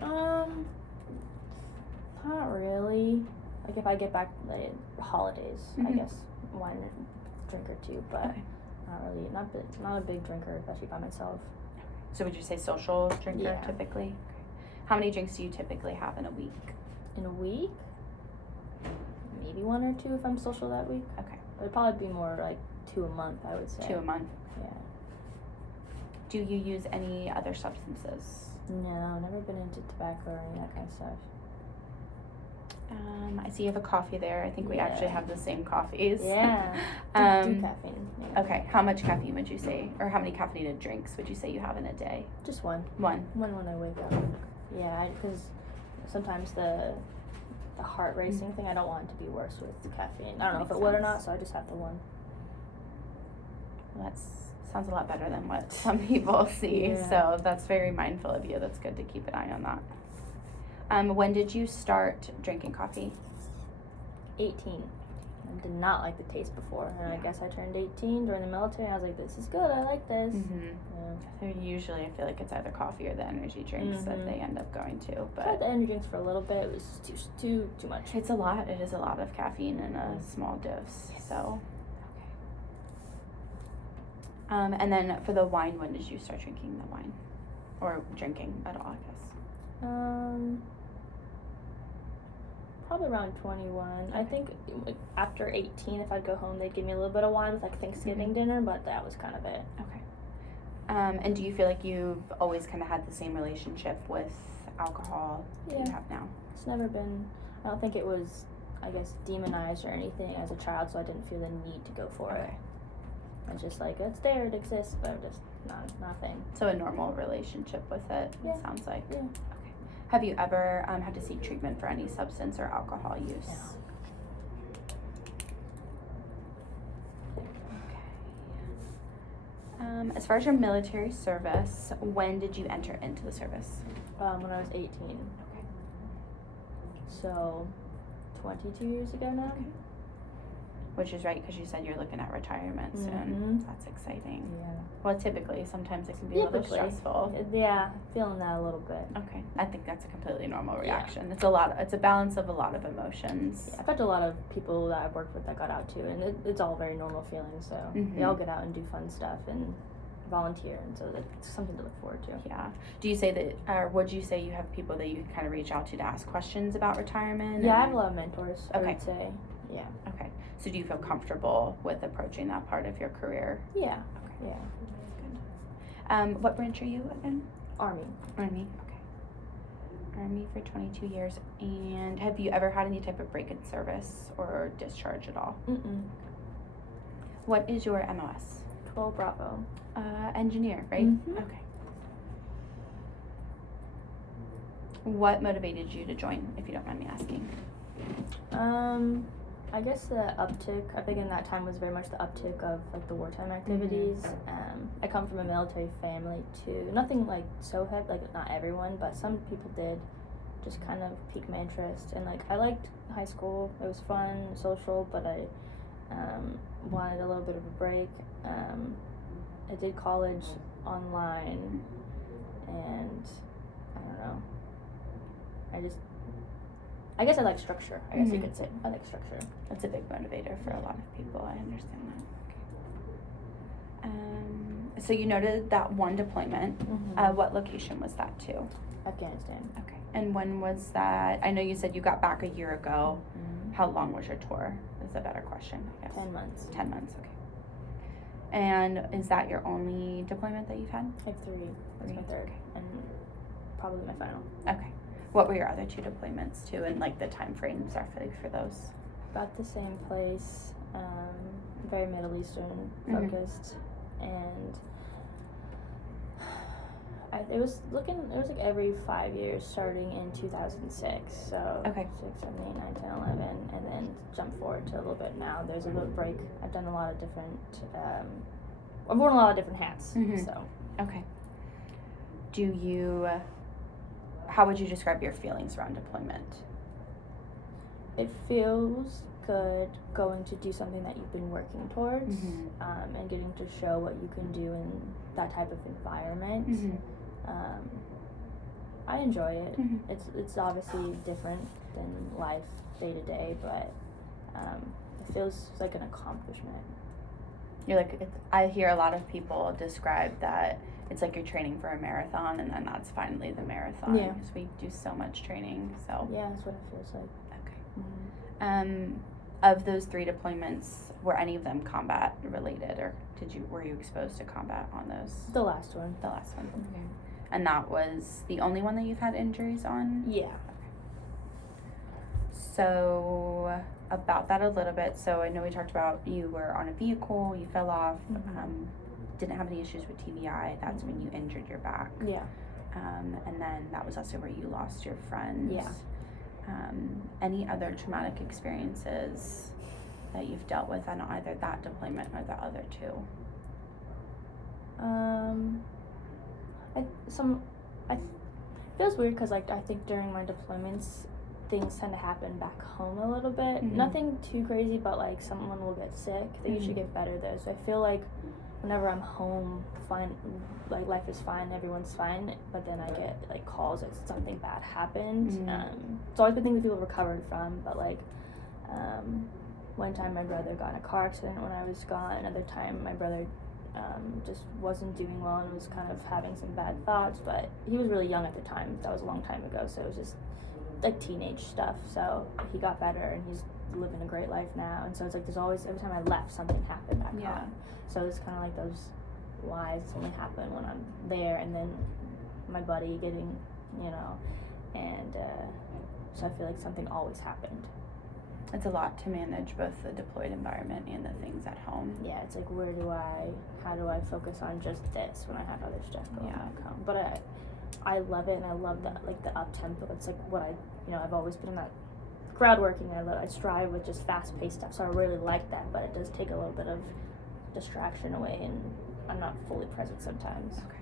Not really. Like if I get back like holidays, I Mhm. guess one drink or two, but Okay. not really. Not a big drinker, especially by myself. So would you say social drinker Yeah. typically? Okay. How many drinks do you typically have in a week? In a week, maybe 1 or 2 if I'm social that week. Okay. It'd probably be more like 2 a month, I would say. 2 a month. Yeah. Do you use any other substances? No, never been into tobacco or any of that kind of stuff. I see you have a coffee there. I think we actually Yeah. have the same coffees. Yeah. Do caffeine. Yeah. Okay. How much caffeine would you say, or how many caffeinated drinks would you say you have in a day? Just one. One. One when I wake up. Yeah, because sometimes the heart racing thing, I don't want it to be worse with the caffeine. I don't know if Makes it would or sense. not, so I just have the one. Well, that sounds a lot better than what some people see. Yeah. So that's very mindful of you. That's good to keep an eye on that. When did you start drinking coffee? 18. I did not like the taste before, and I Yeah. guess I turned 18 during the military, and I was like, this is good, I like this. Mm-hmm. Yeah. So usually I feel like it's either coffee or the energy drinks that Mhm. they end up going to. Tried But the energy drinks for a little bit, it was too much. it's a lot. It is a lot of caffeine in a small dose. So. And then for the wine, when did you start drinking the wine? Or drinking at all, I guess? Probably around 21. I think like, after 18, if I'd go home, they'd give me a little bit of wine with like Thanksgiving Mhm. dinner, but that was kind of it. Okay. And do you feel like you've always kind of had the same relationship with alcohol that you Yeah. have now? It's never been, I don't think it was, I guess, demonized or anything as a child, so I didn't feel the need to go for it. Okay. It's just like, it's there, it exists, but just not a thing. So a normal relationship with it, Yeah. it sounds like. Yeah. Okay. Have you ever had to seek treatment for any substance or alcohol use? No. Okay. As far as your military service, when did you enter into the service? When I was 18. Okay. So, 22 years ago now? Okay. Which is right, because you said you're looking at retirement soon. Mhm. That's exciting. Yeah. Well, typically, sometimes it can be a little Typically. stressful. Yeah, feeling that a little bit. Okay, I think that's a completely normal Yeah. reaction. It's a lot. It's a balance of a lot of emotions. I've talked to a lot of people that I've worked with that got out too, and it's all very normal feelings. So Mhm. they all get out and do fun stuff and volunteer, and so it's something to look forward to. Yeah. Do you say that, or would you say you have people that you can kind of reach out to ask questions about retirement? Yeah, I and- have a lot of mentors. I Okay. would say. Yeah. Okay. So do you feel comfortable with approaching that part of your career? Yeah. Okay. Yeah. That's good. What branch are you again? Army. Army. Okay. Army for 22 years. And have you ever had any type of break in service or discharge at all? What is your MOS? 12 Bravo. Engineer, right? Mhm. Okay. What motivated you to join, if you don't mind me asking? I guess the uptick, I think in that time was very much the uptick of like the wartime activities. I come from a military family too. Nothing like so heavy, like not everyone, but some people did just kind of pique my interest. And like I liked high school, it was fun, social, but I wanted a little bit of a break. I did college online, and I don't know. I guess I like structure. I guess you could say I like structure. That's a big motivator for a lot of people. I understand that. Okay. So you noted that one deployment. What location was that to? Afghanistan. Okay. And when was that? I know you said you got back a year ago. How long was your tour? Is a better question, I guess. 10 months. 10 months, okay. And is that your only deployment that you've had? I have 3. That's my third. Okay. And probably my final. Okay. What were your other 2 deployments too, and like the time frames are for those? About the same place, very Middle Eastern focused, and it was like every 5 years starting in 2006, so 6, 7, 8, 9, 10, 11, and then jump forward to a little bit now. There's a little break. I've done a lot of different, I've worn a lot of different hats, so. Okay. How would you describe your feelings around deployment? It feels good going to do something that you've been working towards, and getting to show what you can do in that type of environment. I enjoy it. It's obviously different than life day to day, but it feels like an accomplishment. I hear a lot of people describe that it's like you're training for a marathon, and then that's finally the marathon. Yeah. Because we do so much training, so. Yeah, that's what it feels like. Okay. Of those 3 deployments, were any of them combat related, or were you exposed to combat on those? The last one. The last one. Okay. And that was the only one that you've had injuries on? Yeah. Okay. So about that a little bit. So I know we talked about you were on a vehicle, you fell off, didn't have any issues with TBI. That's when you injured your back. Yeah. And then that was also where you lost your friend. Yeah. Any other traumatic experiences that you've dealt with on either that deployment or the other 2? It feels weird because I think during my deployments things tend to happen back home a little bit. Nothing too crazy, but like someone will get sick. They usually get better though. So I feel like whenever I'm home, like life is fine, everyone's fine, but then I get like calls that something bad happened. It's always been things that people recovered from, but like one time my brother got in a car accident when I was gone. Another time my brother just wasn't doing well and was kind of having some bad thoughts, but he was really young at the time. That was a long time ago, so it was just like teenage stuff. So he got better and he's living a great life now, and so it's like there's always, every time I left, something happened back home. So it's kind of like those whys only happen when I'm there, and then my buddy getting, and so I feel like something always happened. It's a lot to manage, both the deployed environment and the things at home. Yeah, it's like how do I focus on just this when I have other stuff going back home? But I love it, and I love the up tempo. It's like what I've always been in that crowd working. I strive with just fast paced stuff, so I really like that. But it does take a little bit of distraction away, and I'm not fully present sometimes. Okay.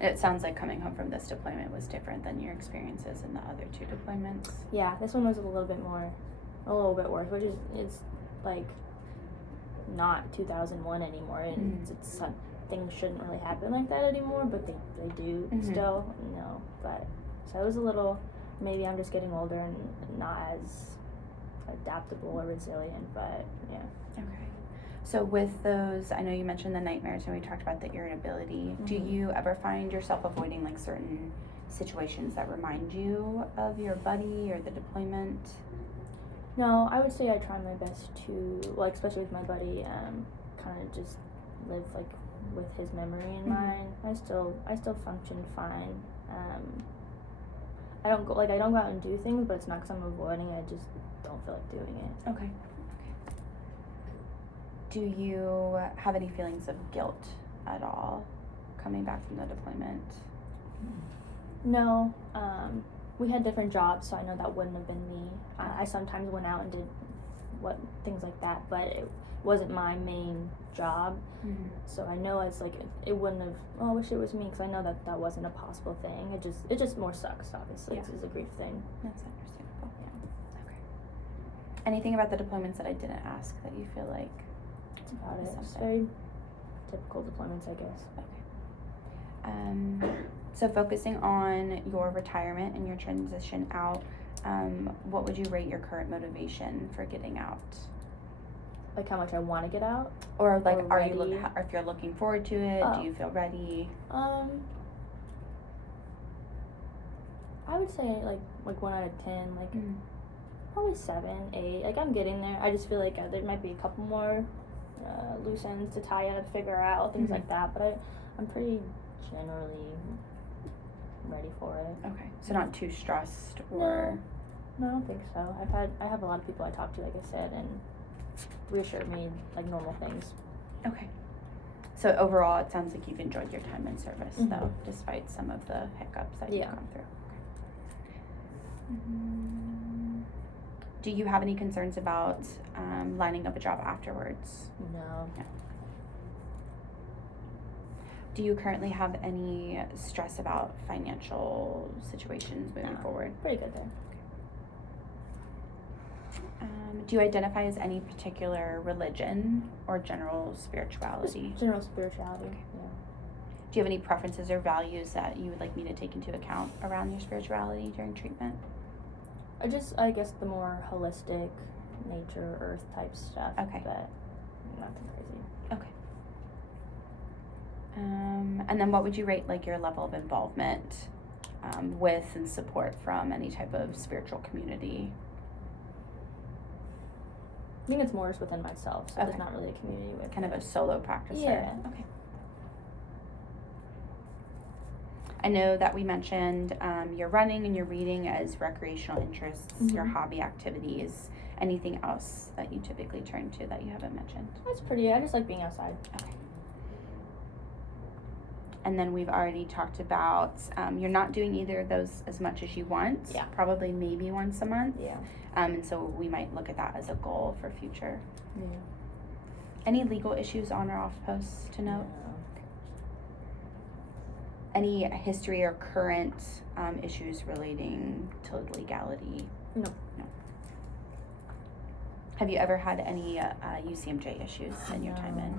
And it sounds like coming home from this deployment was different than your experiences in the other 2 deployments. Yeah, this one was a little bit worse, which is it's like not 2001 anymore, and it's things shouldn't really happen like that anymore, but they do still, but so it was a little, maybe I'm just getting older and not as adaptable or resilient, but yeah. Okay. So with those, I know you mentioned the nightmares and we talked about the irritability. Do you ever find yourself avoiding like certain situations that remind you of your buddy or the deployment? No, I would say I try my best to, like, especially with my buddy, kind of just live like with his memory in mind. I still function fine. I don't go out and do things, but it's not because I'm avoiding it. I just don't feel like doing it. Okay. Do you have any feelings of guilt at all coming back from the deployment? No. We had different jobs, so I know that wouldn't have been me. I sometimes went out and did things like that, but it wasn't my main job. So I know it's like it wouldn't have. Oh, I wish it was me, because I know that wasn't a possible thing. It just more sucks. Obviously, it's a grief thing. That's understandable. Yeah. Okay. Anything about the deployments that I didn't ask that you feel like? That's about it. Just very typical deployments, I guess. Okay. So focusing on your retirement and your transition out, what would you rate your current motivation for getting out? Like how much I want to get out? Or like, Or are you ready? if you're looking forward to it? Oh. Do you feel ready? I would say like 1 out of 10, like probably 7, 8. Like I'm getting there. I just feel like there might be a couple more loose ends to tie up, figure out things like that. But I'm pretty generally ready for it. Okay, so not too stressed or. No, I don't think so. I have a lot of people I talk to, like I said, and reassured me like normal things. Okay. So overall, it sounds like you've enjoyed your time in service, though, despite some of the hiccups that you've gone through. Okay. Do you have any concerns about lining up a job afterwards? No. Do you currently have any stress about financial situations moving forward? Pretty good there. Do you identify as any particular religion or general spirituality? Just general spirituality, yeah. Do you have any preferences or values that you would like me to take into account around your spirituality during treatment? I guess the more holistic nature, earth type stuff. Okay. But nothing crazy. Okay. And then what would you rate like your level of involvement with and support from any type of spiritual community? I think it's more just within myself, so there's not really a community with kind of a solo practicer. Yeah. Okay. I know that we mentioned your running and your reading as recreational interests, your hobby activities. Anything else that you typically turn to that you haven't mentioned? That's pretty. I just like being outside. Okay. And then we've already talked about you're not doing either of those as much as you want. Yeah. Probably maybe once a month. Yeah. And so we might look at that as a goal for future. Yeah. Any legal issues on or off post to note? No. Any history or current issues relating to legality? No. Have you ever had any UCMJ issues in your time in?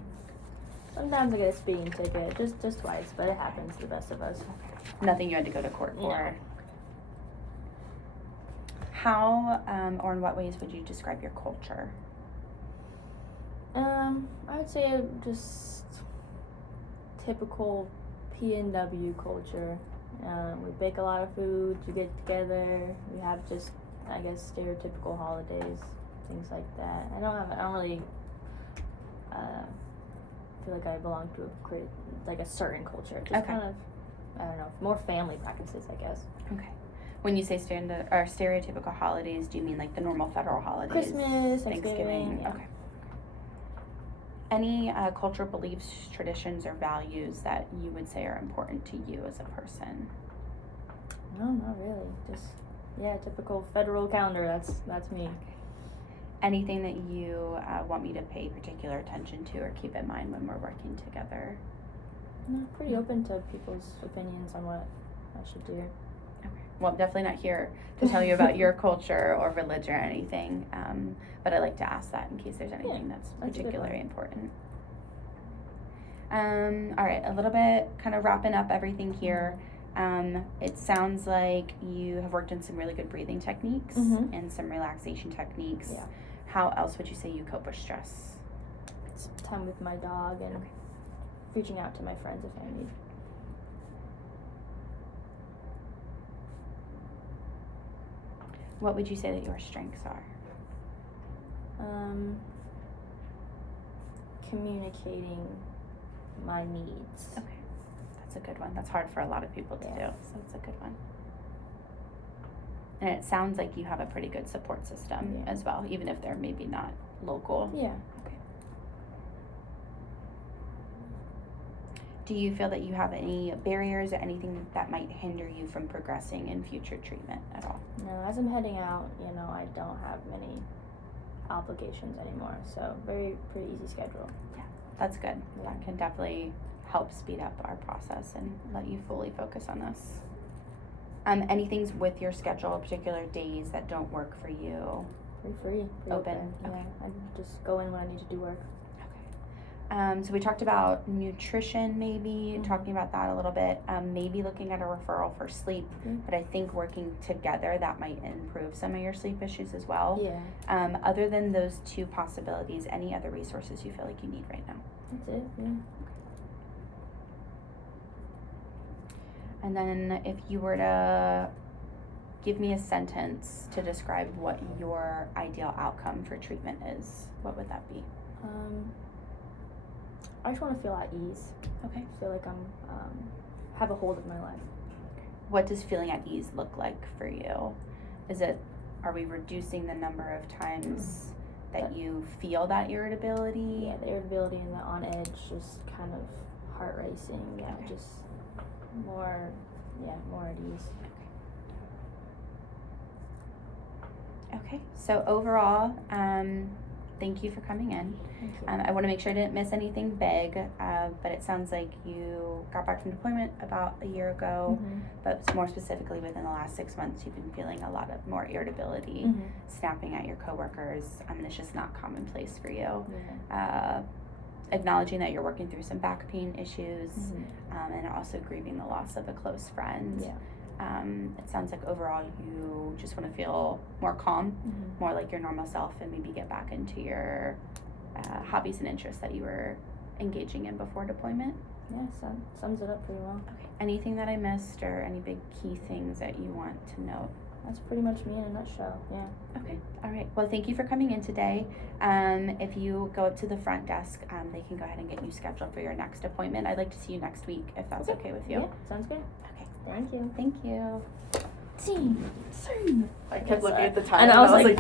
Sometimes I get a speeding ticket, just twice, but it happens to the best of us. Nothing you had to go to court for? No. How or in what ways would you describe your culture? I would say just typical PNW culture. We bake a lot of food, we get together, we have just, I guess, stereotypical holidays, things like that. I don't really feel like I belong to a certain culture. Just kind of, I don't know, more family practices, I guess. Okay. When you say standard or stereotypical holidays, do you mean like the normal federal holidays? Christmas, Thanksgiving. Yeah. Okay. Any cultural beliefs, traditions, or values that you would say are important to you as a person? No, not really. Just, typical federal calendar. That's me. Okay. Anything that you want me to pay particular attention to or keep in mind when we're working together? No, pretty open to people's opinions on what I should do. Okay. Well, I'm definitely not here to tell you about your culture or religion or anything, but I like to ask that in case there's anything that's particularly important. All right, a little bit kind of wrapping up everything here. It sounds like you have worked on some really good breathing techniques and some relaxation techniques. Yeah. How else would you say you cope with stress? It's time with my dog and reaching out to my friends if I need. What would you say that your strengths are? Communicating my needs. Okay, that's a good one. That's hard for a lot of people to do, so it's a good one. And it sounds like you have a pretty good support system as well, even if they're maybe not local. Yeah. Okay. Do you feel that you have any barriers or anything that might hinder you from progressing in future treatment at all? No, as I'm heading out, I don't have many obligations anymore, so pretty easy schedule. Yeah, that's good. Yeah. That can definitely help speed up our process and let you fully focus on this. Anything's with your schedule, particular days that don't work for you? Pretty free. Pretty Open. Yeah, Okay. I just go in when I need to do work. Okay. So we talked about nutrition, maybe Mhm. talking about that a little bit. Maybe looking at a referral for sleep, but I think working together that might improve some of your sleep issues as well. Yeah. Other than those two possibilities, any other resources you feel like you need right now? That's it. Yeah. And then if you were to give me a sentence to describe what your ideal outcome for treatment is, what would that be? I just want to feel at ease. Okay. Feel like I'm have a hold of my life. What does feeling at ease look like for you? Are we reducing the number of times that you feel that irritability? Yeah, the irritability and the on edge, just kind of heart racing. Yeah, Okay. just more at ease. Okay, so overall, thank you for coming in. Thank you. I want to make sure I didn't miss anything big, but it sounds like you got back from deployment about a year ago, Mhm. but more specifically within the last 6 months, you've been feeling a lot of more irritability, Mhm. snapping at your coworkers. It's just not commonplace for you. Yeah. Acknowledging that you're working through some back pain issues, Mhm. and also grieving the loss of a close friend. Yeah. It sounds like overall you just want to feel more calm, Mhm. more like your normal self, and maybe get back into your hobbies and interests that you were engaging in before deployment. Yeah, sums it up pretty well. Okay. Anything that I missed or any big key things that you want to note? That's pretty much me in a nutshell. Yeah. Okay. All right. Well, thank you for coming in today. If you go up to the front desk, they can go ahead and get you scheduled for your next appointment. I'd like to see you next week if that's okay with you. Yeah, sounds good. Okay. Thank you. Thank you. Team. I kept looking at the time. And I was like,